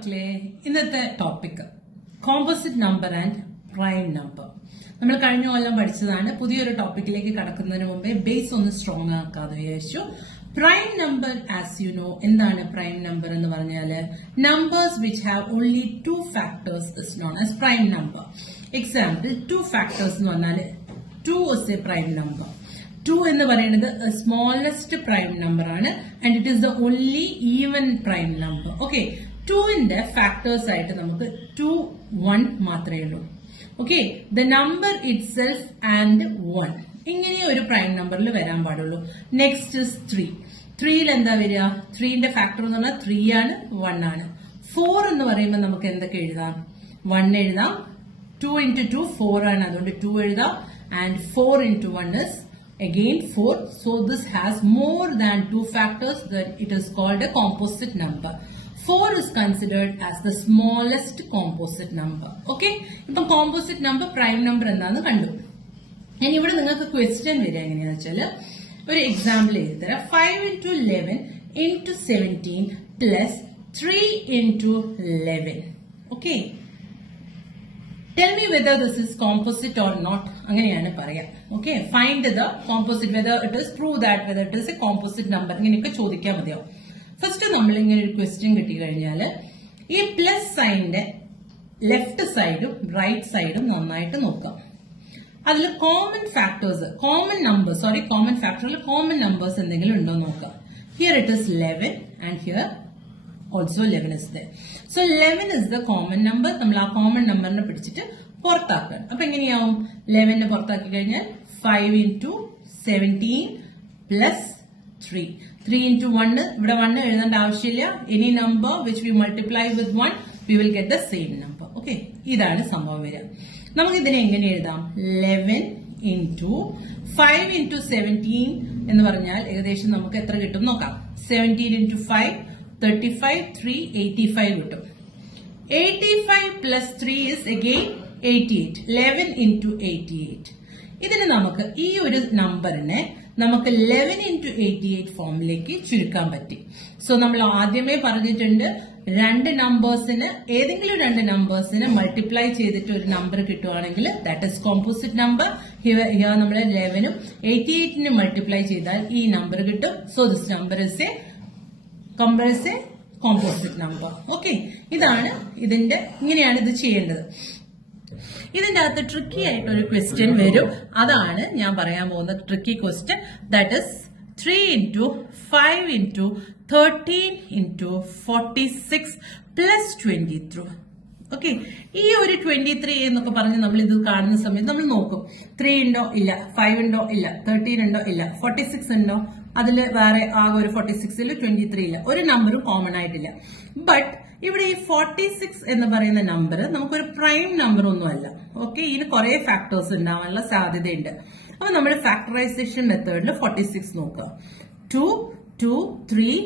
മക്കളെ, ഇന്നത്തെ topic composite number and prime number. നമ്മൾ കഴിഞ്ഞ കൊല്ലം പഠിച്ചതാണ്. പുതിയൊരു ടോപ്പിക്കിലേക്ക് കടക്കുന്നതിന് മുമ്പേ ബേസ് ഒന്ന് സ്ട്രോങ് ആക്കാതെ വിചാരിച്ചു. Prime number, as you know, എന്താണ് പ്രൈം നമ്പർ എന്ന് പറഞ്ഞാൽ numbers which have only 2 factors is known as prime number. Example, 2 factors എന്ന് പറഞ്ഞാൽ 2 ഇസ് എ പ്രൈം നമ്പർ. 2 എന്ന് പറയുന്നത് സ്മോളസ്റ്റ് പ്രൈം നമ്പർ ആണ് and it is the only even prime number. Okay, 2ന്റെ factors ആയിട്ട് നമുക്ക് 2, 1 മാത്രമേ ഉള്ളൂ. Okay, the number itself and 1 ഇങ്ങനെ ഒരു പ്രൈം നമ്പറിൽ വരാൻ പാടുള്ളൂ. Next is 3. 3യിൽ എന്താ വരിക? 3ന്റെ ഫാക്ടർ എന്ന് പറഞ്ഞാൽ 3 ആണ്, 1 ആണ്. 4 എന്ന് പറയുമ്പോൾ നമുക്ക് എന്തൊക്കെ എഴുതാം? 1 എഴുതാം. 2 into 2 4 ആണ്, അതുകൊണ്ട് 2 എഴുതാം. And 4 into 1 is again 4. So this has more than 2 factors, that it is called a composite number. 4 is considered as the smallest composite number. Okay, ഇപ്പം composite number prime number എന്താന്ന് കണ്ടു. ഞാൻ ഇവിടെ നിങ്ങൾക്ക് ക്വസ്റ്റ്യൻ വരിക എങ്ങനെയാന്ന് വെച്ചാൽ, ഒരു എക്സാമ്പിൾ എഴുതി തരാം. 5 into 11 into 17 plus 3 into 11. Okay, tell me whether this is composite or not. അങ്ങനെയാണ് പറയാം. Okay, find the composite, whether it is, prove that whether it is A composite number. ഇങ്ങനെയൊക്കെ ചോദിക്കാൻ മതിയാവും. ഫസ്റ്റ് നമ്മൾ ഇങ്ങനെ ഒരു ക്വസ്റ്റ്യൻ കിട്ടി കഴിഞ്ഞാൽ ഈ പ്ലസ് സൈനിന്റെ ലെഫ്റ്റ് സൈഡും റൈറ്റ് സൈഡും നന്നായിട്ട് നോക്കാം. അതിൽ കോമൺ ഫാക്ടേഴ്സ്, കോമൺ ഫാക്ടറിൽ കോമൺ നമ്പേഴ്സ് എന്തെങ്കിലും ഉണ്ടോ നോക്കാം. Here it is 11 and here also 11 is there. So 11 is the common number. നമ്മൾ ആ കോമൺ നമ്പറിനെ പിടിച്ചിട്ട് പുറത്താക്കണം. അപ്പൊ എങ്ങനെയാവും? 11നെ പുറത്താക്കി കഴിഞ്ഞാൽ 5 into 17 plus 3. 3 into 1, ഇവിടെ 1 എഴുതേണ്ട ആവശ്യമില്ല. Any number which we multiply with 1, we will get the same number. Okay, ഇതാണ് സംഭവം വരിക. നമുക്ക് ഇതിനെ എങ്ങനെ എഴുതാം? 11 into 5 into 17 എന്ന് പറഞ്ഞാൽ ഏകദേശം നമുക്ക് എത്ര കിട്ടും നോക്കാം. 17 into 5 35, 3 85 കിട്ടും. 85 plus 3 is again 88. 11 into 88. ഇതിന് നമുക്ക് ഈ ഒരു നമ്പറിനെ നമുക്ക് 11 into 88 ഫോമിലേക്ക് ചുരുക്കാൻ പറ്റി. സോ നമ്മൾ ആദ്യമേ പറഞ്ഞിട്ടുണ്ട്, ഏതെങ്കിലും രണ്ട് നമ്പേഴ്സിന് മൾട്ടിപ്ലൈ ചെയ്തിട്ട് ഒരു നമ്പർ കിട്ടുവാണെങ്കിൽ that is composite number. Here നമ്മൾ 11ഉം 88നും മൾട്ടിപ്ലൈ ചെയ്താൽ ഈ നമ്പർ കിട്ടും. So this number is A composite number. Okay, ഇങ്ങനെയാണ് ഇത് ചെയ്യേണ്ടത്. ഇതിന്റെ അകത്ത് ട്രിക്കി ആയിട്ടൊരു ക്വസ്റ്റ്യൻ വരും. അതാണ് ഞാൻ പറയാൻ പോകുന്ന tricky question. That is 3 into 5 into 13 into 46 plus 23. Okay, ഈ ഒരു 23 എന്നൊക്കെ പറഞ്ഞ് നമ്മൾ ഇത് കാണുന്ന സമയത്ത് നമ്മൾ നോക്കും, 3 ഉണ്ടോ ഇല്ല, 5 ഉണ്ടോ ഇല്ല, 13 ഉണ്ടോ ഇല്ല, 46 ഉണ്ടോ, അതിൽ വേറെ ആകെ ഒരു 46ൽ 23 ഇല്ല, ഒരു നമ്പറും കോമൺ ആയിട്ടില്ല. ബട്ട് ഇവിടെ ഈ 46 എന്ന് പറയുന്ന നമ്പർ നമുക്കൊരു പ്രൈം നമ്പർ ഒന്നും അല്ല. ഓക്കെ, ഇതിന് കുറെ ഫാക്ടേഴ്സ് ഉണ്ടാവാനുള്ള സാധ്യതയുണ്ട്. അപ്പൊ നമ്മൾ ഫാക്ടറൈസേഷൻ മെത്തേഡിൽ 46 നോക്കുക. 2, 2, 3,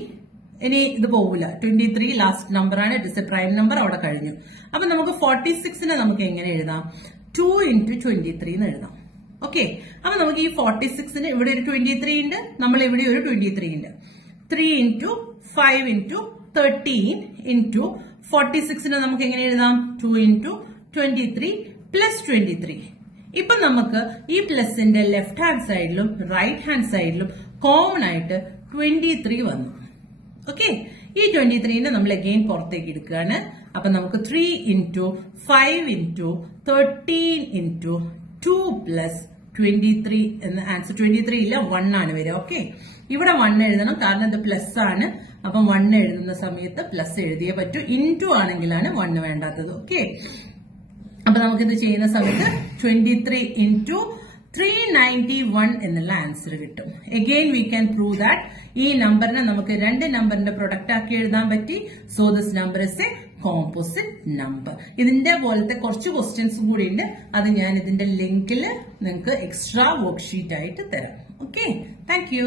ഇനി ഇത് പോകില്ല. 23 ലാസ്റ്റ് നമ്പർ ആണ്, it is A prime number, അവിടെ കഴിഞ്ഞു. അപ്പൊ നമുക്ക് 46നെ നമുക്ക് എങ്ങനെ എഴുതാം? 2 into 23 എന്ന് എഴുതാം. ഓക്കെ, അപ്പൊ നമുക്ക് ഈ 46ന് ഇവിടെ ഒരു 23 ഉണ്ട്, നമ്മൾ ഇവിടെ ഒരു 23 ഉണ്ട്. 3 into 5 into 13 into 46നെ നമുക്ക് എങ്ങനെ എഴുതാം? 2 into 23 plus 23. ഇപ്പൊ നമുക്ക് ഈ പ്ലസിന്റെ ലെഫ്റ്റ് ഹാൻഡ് സൈഡിലും റൈറ്റ് ഹാൻഡ് സൈഡിലും കോമൺ ആയിട്ട് 23 വന്നു. ഓക്കെ, ഈ 23നെ നമ്മൾ അഗെയിൻ പുറത്തേക്ക് എടുക്കുകയാണ്. അപ്പൊ നമുക്ക് 3 into 5 into 13 into 2 plus 23 എന്ന ആൻസർ. 23 ഇല്ല, 1 ആണ് വരിക. ഓക്കെ, ഇവിടെ 1 എഴുതണം, കാരണം ഇത് പ്ലസ് ആണ്. അപ്പം 1 എഴുതുന്ന സമയത്ത് പ്ലസ് എഴുതിയേ പറ്റൂ. ഇൻറ്റു ആണെങ്കിലാണ് 1 വേണ്ടാത്തത്. ഓക്കെ, അപ്പൊ നമുക്കിത് ചെയ്യുന്ന സമയത്ത് 23 into 391 എന്നുള്ള ആൻസർ കിട്ടും. Again we can prove that ഈ നമ്പറിനെ നമുക്ക് രണ്ട് നമ്പറിന്റെ പ്രൊഡക്റ്റ് ആക്കി എഴുതാൻ പറ്റി. So this number is A composite number. ഇതിന്റെ പോലത്തെ കുറച്ച് ക്വസ്റ്റ്യൻസും കൂടി ഉണ്ട്. അത് ഞാൻ ഇതിന്റെ ലിങ്കിൽ നിങ്ങൾക്ക് എക്സ്ട്രാ വർക്ക്ഷീറ്റ് ആയിട്ട് തരാം. Okay, thank you.